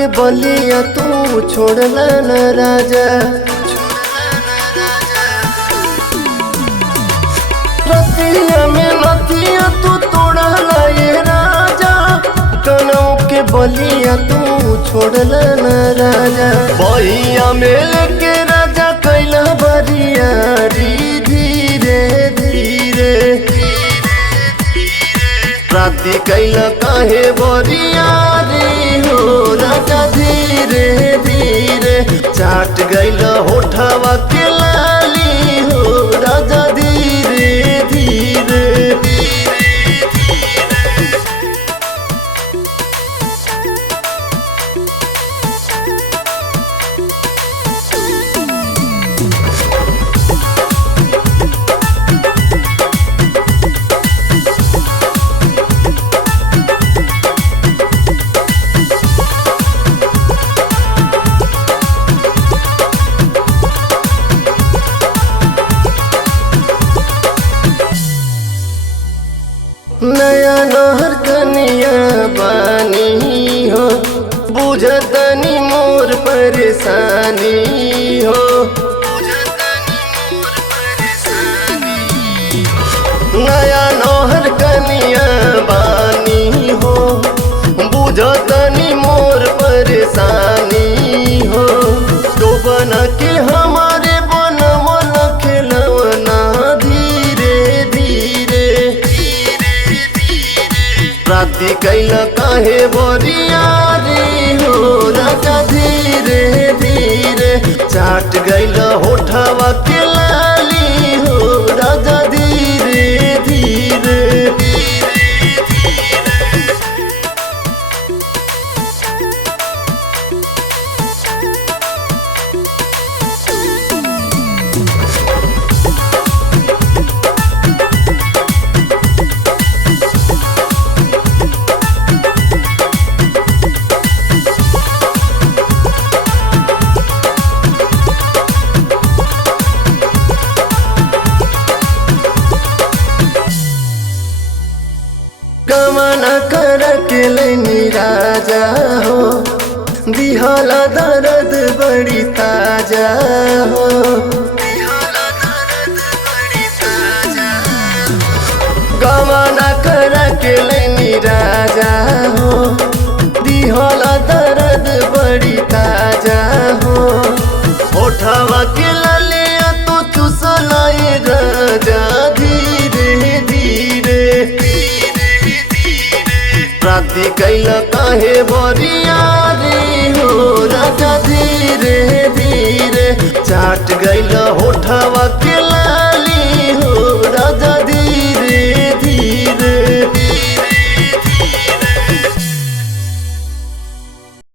के बलिया तू छोड़ला न राजा। रतिया में नथिया तू तोड़ला ये राजा, कनऊ के बलिया तू छोड़ला न राजा। बहिया में लेके राजा कैला बरियारी धीरे धीरे, राती कैला काहे बरियारी हो राजा धीरे धीरे। चाट गैला होठवा के लाली हो राजा धीरे धीरे। नया नहर कनिया बानी हो, बुझतनी मोर परेशानी हो। नया नहर कनिया बानी हो, बुझतनी मोर परेशानी हो। तो बना के हमारे बनवल खिलवना धीरे धीरे, राती कैला काहे बरियारी हो राजा धीरे धीरे। चाट गैला होठवा के लाली हो राजा धीरे धीरे। कमना कर के लैनी राजा हो, दिहला दर्द बड़ी ताजा हो। कमना कर के लैनी राजा हो, दिहला दर्द बड़ी ताजा हो। होठवा के ललिया तो चुसला ये राजा धीरे धीरे, राती कैला काहे बरियारी हो राजा धीरे धीरे। चाट गैला होठवा